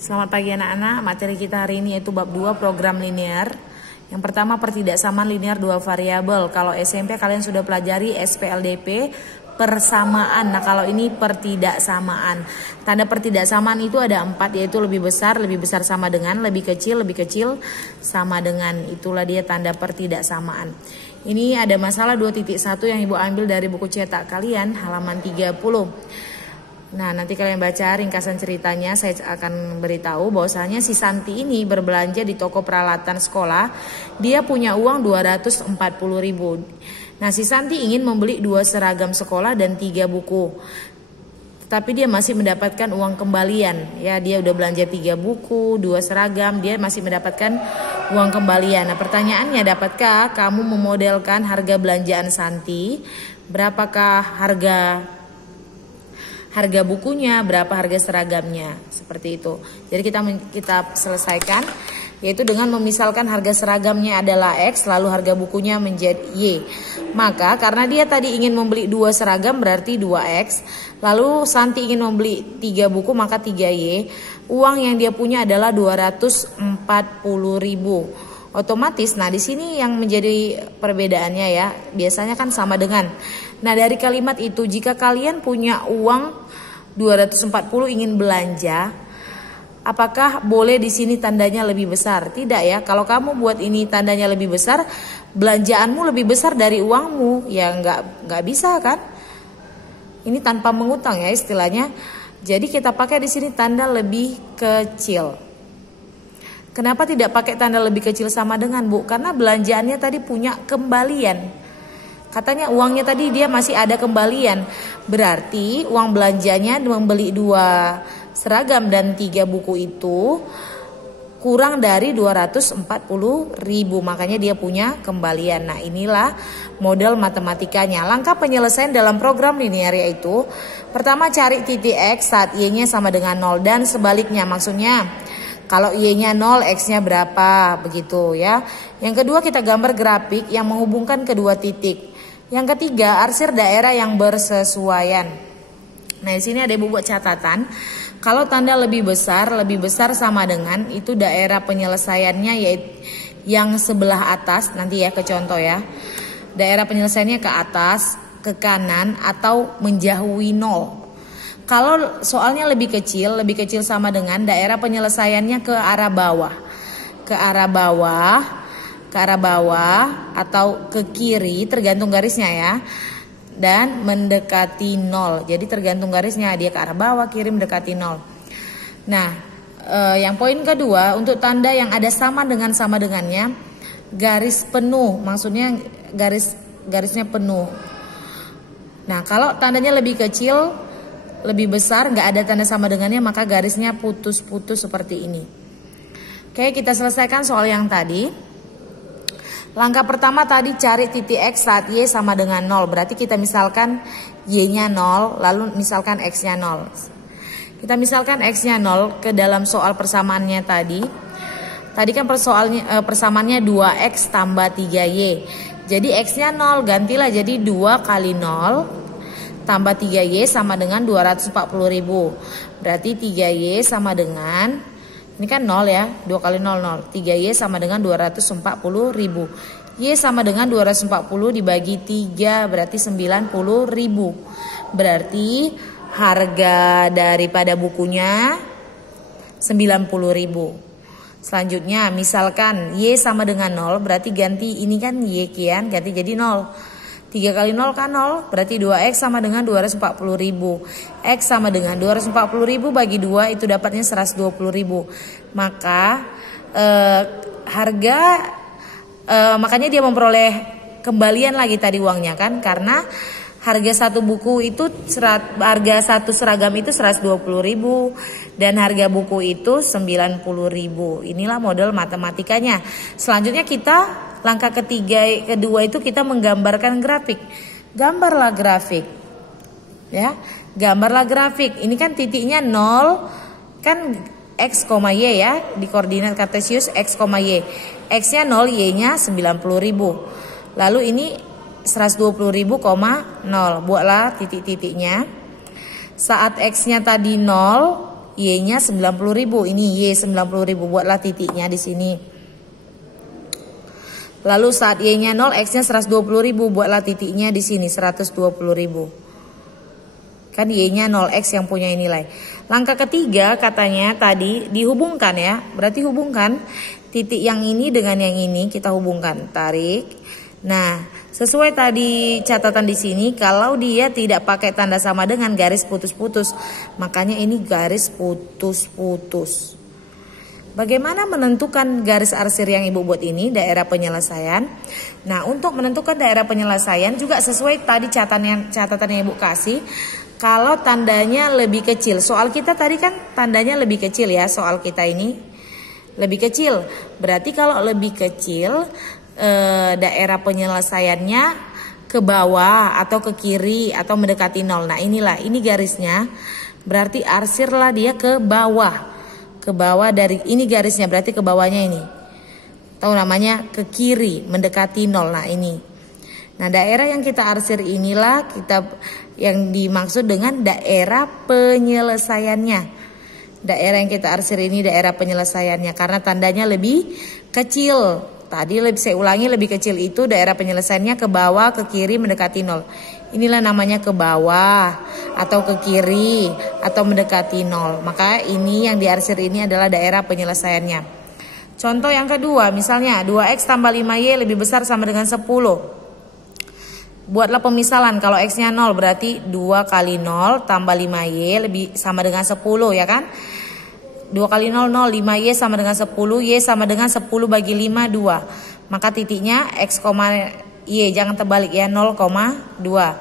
Selamat pagi anak-anak, materi kita hari ini yaitu bab 2 program linear. Yang pertama pertidaksamaan linear dua variabel. Kalau SMP kalian sudah pelajari SPLDP, persamaan. Nah kalau ini pertidaksamaan. Tanda pertidaksamaan itu ada 4, yaitu lebih besar sama dengan, lebih kecil sama dengan. Itulah dia tanda pertidaksamaan. Ini ada masalah 2.1 yang Ibu ambil dari buku cetak kalian halaman 30. Nah nanti kalian baca ringkasan ceritanya. Saya akan beritahu bahwasanya si Santi ini berbelanja di toko peralatan sekolah. Dia punya uang 240.000. Nah si Santi ingin membeli 2 seragam sekolah dan 3 buku. Tapi dia masih mendapatkan uang kembalian. Ya dia udah belanja 3 buku, 2 seragam, dia masih mendapatkan uang kembalian. Nah pertanyaannya, dapatkah kamu memodelkan harga belanjaan Santi? Berapakah harga bukunya, berapa harga seragamnya, seperti itu. Jadi kita selesaikan, yaitu dengan memisalkan harga seragamnya adalah X, lalu harga bukunya menjadi Y. Maka karena dia tadi ingin membeli 2 seragam berarti 2X, lalu Santi ingin membeli 3 buku maka 3Y. Uang yang dia punya adalah 240.000. Otomatis, nah di sini yang menjadi perbedaannya ya, biasanya kan sama dengan. Nah dari kalimat itu, jika kalian punya uang 240 ingin belanja, apakah boleh di sini tandanya lebih besar? Tidak ya. Kalau kamu buat ini tandanya lebih besar, belanjaanmu lebih besar dari uangmu, ya nggak bisa kan? Ini tanpa mengutang ya istilahnya. Jadi kita pakai di sini tanda lebih kecil. Kenapa tidak pakai tanda lebih kecil sama dengan, Bu? Karena belanjaannya tadi punya kembalian. Katanya uangnya tadi dia masih ada kembalian. Berarti uang belanjanya membeli 2 seragam dan 3 buku itu kurang dari 240.000. Makanya dia punya kembalian. Nah inilah model matematikanya. Langkah penyelesaian dalam program linear yaitu, pertama cari titik X saat Y-nya sama dengan 0 dan sebaliknya. Maksudnya kalau Y-nya 0, X-nya berapa, begitu ya. Yang kedua kita gambar grafik yang menghubungkan kedua titik. Yang ketiga arsir daerah yang bersesuaian. Nah di sini ada Ibu buat catatan. Kalau tanda lebih besar sama dengan, itu daerah penyelesaiannya yaitu yang sebelah atas, nanti ya ke contoh ya. Daerah penyelesaiannya ke atas, ke kanan, atau menjauhi 0. Kalau soalnya lebih kecil sama dengan daerah penyelesaiannya ke arah bawah. Ke arah bawah atau ke kiri, tergantung garisnya ya. Dan mendekati 0. Jadi tergantung garisnya, dia ke arah bawah, kiri, mendekati 0. Nah, yang poin kedua, untuk tanda yang ada sama dengannya, garis penuh, maksudnya garisnya penuh. Nah, kalau tandanya lebih kecil, lebih besar, nggak ada tanda sama dengannya, maka garisnya putus-putus seperti ini. Oke, kita selesaikan soal yang tadi. Langkah pertama tadi cari titik X saat Y sama dengan 0. Berarti kita misalkan Y-nya 0, lalu misalkan X-nya 0. Kita misalkan X-nya 0 ke dalam soal persamaannya tadi. Tadi kan persamaannya 2X tambah 3Y. Jadi X-nya 0, gantilah jadi 2 kali 0 tambah 3Y sama dengan 240.000. Berarti 3Y sama dengan, ini kan 0 ya, 2 kali 0, 0. 3Y sama dengan 240.000. Y sama dengan 240 dibagi 3, berarti 90.000. Berarti harga daripada bukunya 90.000. Selanjutnya misalkan Y sama dengan 0, berarti ganti ini kan Y kian, ganti jadi 0. 3 kali 0 kan 0, berarti 2X sama dengan 240.000. X sama dengan 240.000 bagi 2, itu dapatnya 120.000. Maka makanya dia memperoleh kembalian lagi tadi uangnya kan, karena harga satu buku itu harga satu seragam itu 120.000 dan harga buku itu 90.000. Inilah model matematikanya. Selanjutnya kita langkah kedua itu kita menggambarkan grafik. Gambarlah grafik. Ya, gambarlah grafik. Ini kan titiknya 0 kan X, Y ya, di koordinat kartesius X, Y. X-nya 0, Y-nya 90.000. Lalu ini 120.000, 0. Buatlah titik-titiknya. Saat X-nya tadi 0, Y-nya 90.000. Ini Y 90.000, buatlah titiknya di sini. Lalu saat Y-nya 0, X-nya 120.000, buatlah titiknya di sini 120.000. Kan Y-nya 0, X yang punya nilai. Langkah ketiga katanya tadi dihubungkan ya. Berarti hubungkan titik yang ini dengan yang ini, kita hubungkan. Tarik. Nah, sesuai tadi catatan di sini, kalau dia tidak pakai tanda sama dengan, garis putus-putus. Makanya ini garis putus-putus. Bagaimana menentukan garis arsir yang Ibu buat ini, daerah penyelesaian? Nah, untuk menentukan daerah penyelesaian juga sesuai tadi catatan yang Ibu kasih. Kalau tandanya lebih kecil, soal kita tadi kan tandanya lebih kecil ya, soal kita ini lebih kecil. Berarti kalau lebih kecil, daerah penyelesaiannya ke bawah atau ke kiri atau mendekati 0. Nah inilah, ini garisnya. Berarti arsirlah dia ke bawah. Ke bawah dari, ini garisnya berarti ke bawahnya ini. Tahu namanya ke kiri, mendekati 0. Nah ini. Nah daerah yang kita arsir inilah yang dimaksud dengan daerah penyelesaiannya. Daerah yang kita arsir ini daerah penyelesaiannya karena tandanya lebih kecil. Tadi saya ulangi, lebih kecil itu daerah penyelesaiannya ke bawah, ke kiri, mendekati 0. Inilah namanya ke bawah atau ke kiri atau mendekati 0. Maka ini yang diarsir ini adalah daerah penyelesaiannya. Contoh yang kedua, misalnya 2X tambah 5Y lebih besar sama dengan 10. Buatlah pemisalan, kalau X-nya 0 berarti 2 kali 0 tambah 5Y lebih sama dengan 10 ya kan. 2 kali 0, 0, 5Y sama dengan 10, Y sama dengan 10 bagi 5, 2. Maka titiknya X, Y, jangan terbalik ya, 0,2.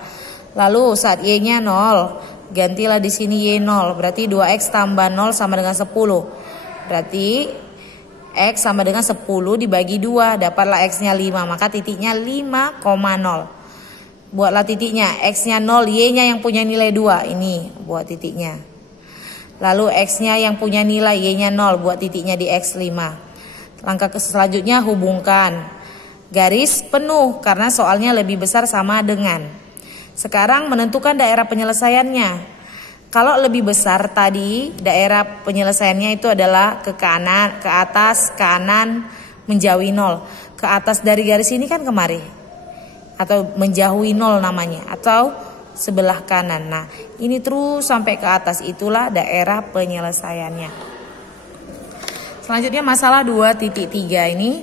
Lalu saat Y-nya 0, gantilah di sini Y 0, berarti 2X tambah 0 sama dengan 10. Berarti X sama dengan 10 dibagi 2, dapatlah X-nya 5, maka titiknya 5,0. Buatlah titiknya, X-nya 0, Y-nya yang punya nilai 2. Ini buat titiknya. Lalu X-nya yang punya nilai, Y-nya 0, buat titiknya di X5. Langkah selanjutnya hubungkan. Garis penuh karena soalnya lebih besar sama dengan. Sekarang menentukan daerah penyelesaiannya. Kalau lebih besar tadi, daerah penyelesaiannya itu adalah ke kanan, ke atas, kanan, menjauhi 0. Ke atas dari garis ini kan kemari. Atau menjauhi 0 namanya, atau sebelah kanan. Nah ini terus sampai ke atas, itulah daerah penyelesaiannya. Selanjutnya masalah 2.3 ini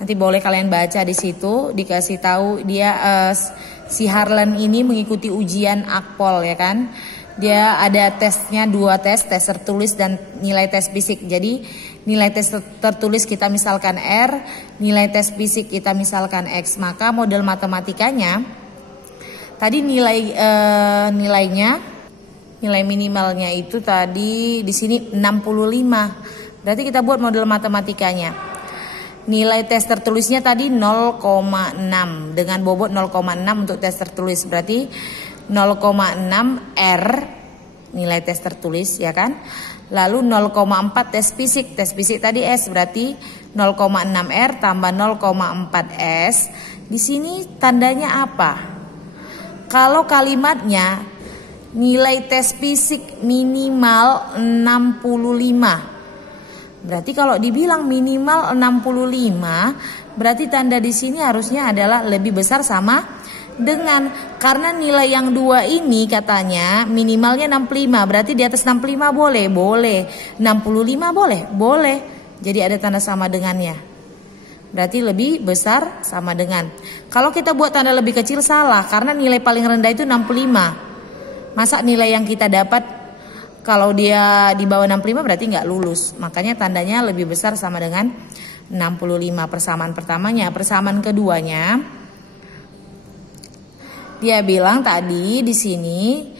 nanti boleh kalian baca di situ, dikasih tahu dia si Harlan ini mengikuti ujian Akpol ya kan. Dia ada tesnya 2 tes tertulis dan nilai tes fisik. Jadi nilai tes tertulis kita misalkan R, nilai tes fisik kita misalkan X. Maka model matematikanya tadi nilainya, nilai minimalnya itu tadi di sini 65. Berarti kita buat model matematikanya. Nilai tes tertulisnya tadi 0,6 dengan bobot 0,6 untuk tes tertulis. Berarti 0,6 R nilai tes tertulis ya kan. Lalu 0,4 tes fisik. Tes fisik tadi S, berarti 0,6 R tambah 0,4 S. Di sini tandanya apa? Kalau kalimatnya nilai tes fisik minimal 65. Berarti kalau dibilang minimal 65, berarti tanda di sini harusnya adalah lebih besar sama dengan, karena nilai yang 2 ini katanya minimalnya 65, berarti di atas 65 boleh, 65 boleh. Jadi ada tanda sama dengannya. Berarti lebih besar sama dengan. Kalau kita buat tanda lebih kecil salah, karena nilai paling rendah itu 65. Masa nilai yang kita dapat kalau dia di bawah 65 berarti nggak lulus. Makanya tandanya lebih besar sama dengan 65 persamaan pertamanya. Persamaan keduanya, dia bilang tadi di sini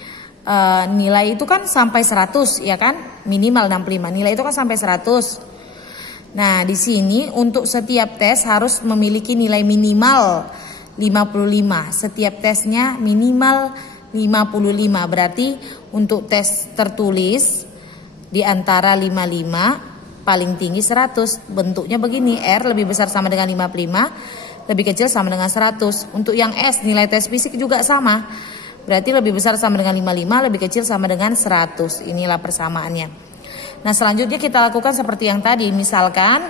nilai itu kan sampai 100 ya kan, minimal 65. Nilai itu kan sampai 100. Nah, di sini untuk setiap tes harus memiliki nilai minimal 55. Setiap tesnya minimal 55. Berarti untuk tes tertulis di antara 55 paling tinggi 100. Bentuknya begini, R lebih besar sama dengan 55. Lebih kecil sama dengan 100. Untuk yang S nilai tes fisik juga sama. Berarti lebih besar sama dengan 55, lebih kecil sama dengan 100. Inilah persamaannya. Nah selanjutnya kita lakukan seperti yang tadi. Misalkan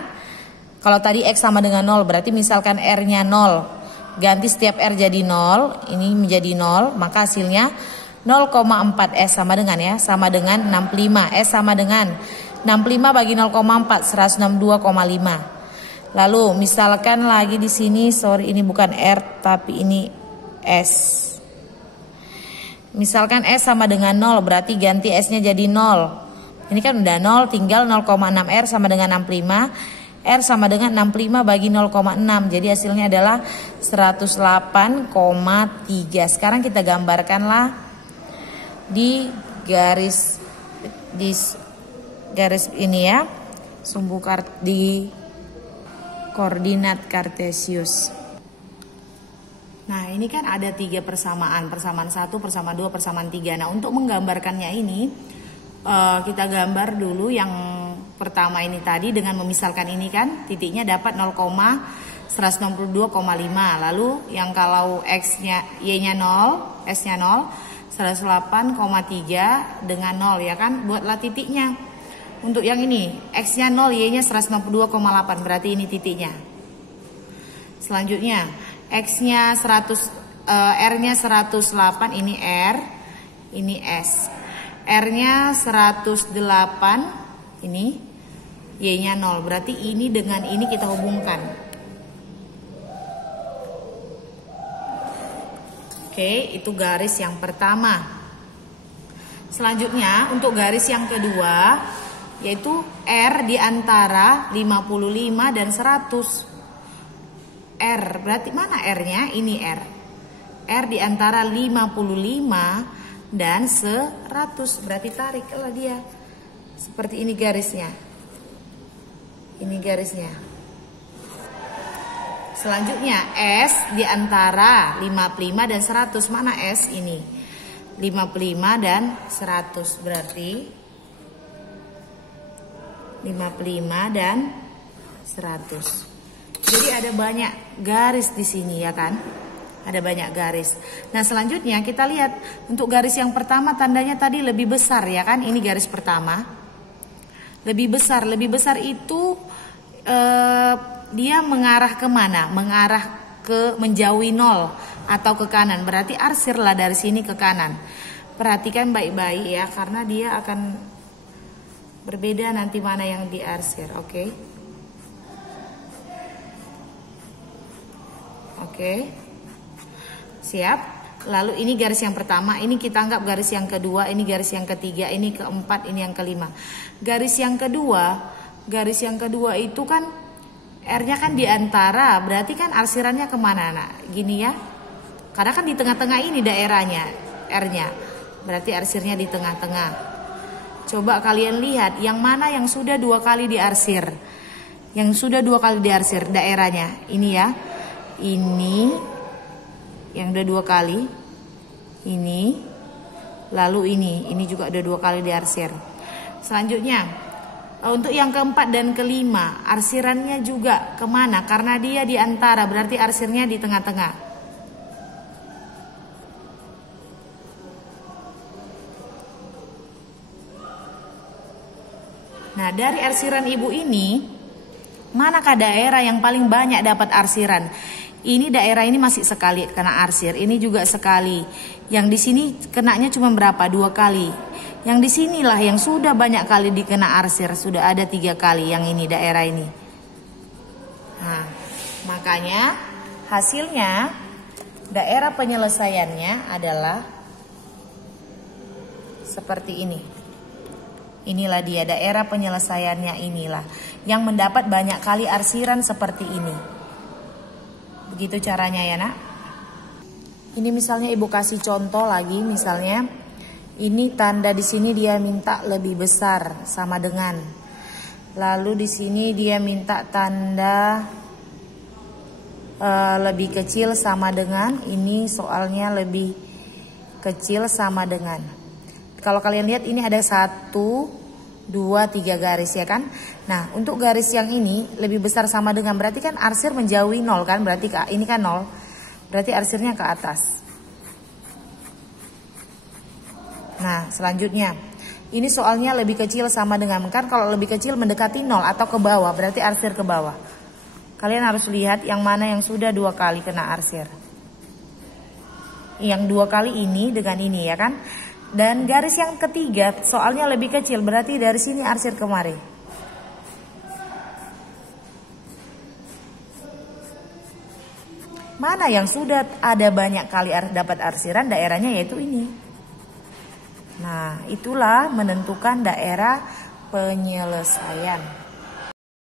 kalau tadi X sama dengan 0, berarti misalkan R-nya 0. Ganti setiap R jadi 0, ini menjadi 0, maka hasilnya 0,4 S sama dengan ya, sama dengan 65. S sama dengan 65 bagi 0,4, 162,5. Lalu misalkan lagi di sini, sorry ini bukan R tapi ini S. Misalkan S sama dengan 0, berarti ganti S-nya jadi 0. Ini kan udah 0, tinggal 0,6 R sama dengan 65. R sama dengan 65 bagi 0,6. Jadi hasilnya adalah 108,3. Sekarang kita gambarkanlah di garis ini ya. Sumbu di koordinat kartesius. Nah ini kan ada 3 persamaan. Persamaan 1, persamaan 2, persamaan 3. Nah untuk menggambarkannya ini kita gambar dulu yang pertama ini tadi dengan memisalkan ini kan. Titiknya dapat 0,162,5. Lalu yang kalau X-nya, Y-nya 0, S-nya 0, 108,3 dengan 0 ya kan. Buatlah titiknya. Untuk yang ini X-nya 0, Y-nya 162,8, berarti ini titiknya. Selanjutnya X-nya 100, R-nya 108, ini R, ini S. R-nya 108, ini Y-nya 0, berarti ini dengan ini kita hubungkan. Oke, itu garis yang pertama. Selanjutnya untuk garis yang kedua, yaitu R di antara 55 dan 100. R, berarti mana R-nya? Ini R. R di antara 55 dan 100. Berarti tariklah dia. Seperti ini garisnya. Ini garisnya. Selanjutnya S di antara 55 dan 100. Mana S ini? 55 dan 100. Berarti 55 dan 100. Jadi ada banyak garis di sini ya kan? Ada banyak garis. Nah selanjutnya kita lihat untuk garis yang pertama tandanya tadi lebih besar ya kan? Ini garis pertama. Lebih besar itu dia mengarah kemana? Mengarah ke menjauhi 0 atau ke kanan. Berarti arsirlah dari sini ke kanan. Perhatikan baik-baik ya, karena dia akan berbeda nanti mana yang diarsir. Oke. Siap. Lalu ini garis yang pertama, ini kita anggap garis yang kedua, ini garis yang ketiga, ini keempat, ini yang kelima. Garis yang kedua itu kan R-nya kan di antara, berarti kan arsirannya kemana nak? Gini ya. Karena kan di tengah-tengah ini daerahnya R-nya. Berarti arsirnya di tengah-tengah. Coba kalian lihat yang mana yang sudah 2 kali diarsir. Yang sudah 2 kali diarsir daerahnya. Ini ya. Ini yang udah 2 kali. Ini. Lalu ini juga udah 2 kali diarsir. Selanjutnya untuk yang keempat dan kelima, arsirannya juga kemana? Karena dia di antara, berarti arsirnya di tengah-tengah. Nah dari arsiran ibu ini, manakah daerah yang paling banyak dapat arsiran? Ini daerah ini masih sekali kena arsir, ini juga sekali. Yang di sini kenanya cuma berapa? 2 kali. Yang di sinilah yang sudah banyak kali dikena arsir, sudah ada 3 kali yang ini daerah ini. Nah, makanya hasilnya daerah penyelesaiannya adalah seperti ini. Inilah dia daerah penyelesaiannya, inilah yang mendapat banyak kali arsiran seperti ini. Begitu caranya ya nak. Ini misalnya ibu kasih contoh lagi, misalnya ini tanda di sini dia minta lebih besar sama dengan. Lalu di sini dia minta tanda lebih kecil sama dengan. Ini soalnya lebih kecil sama dengan. Kalau kalian lihat ini ada 1, 2, 3 garis ya kan. Nah untuk garis yang ini lebih besar sama dengan, berarti kan arsir menjauhi 0 kan. Berarti ini kan 0, berarti arsirnya ke atas. Nah selanjutnya Ini soalnya lebih kecil sama dengan, kan kalau lebih kecil mendekati 0 atau ke bawah, berarti arsir ke bawah. Kalian harus lihat yang mana yang sudah 2 kali kena arsir. Yang 2 kali ini dengan ini ya kan. Dan garis yang ketiga soalnya lebih kecil, berarti dari sini arsir kemari. Mana yang sudah ada banyak kali dapat arsiran, daerahnya yaitu ini. Nah, itulah menentukan daerah penyelesaian.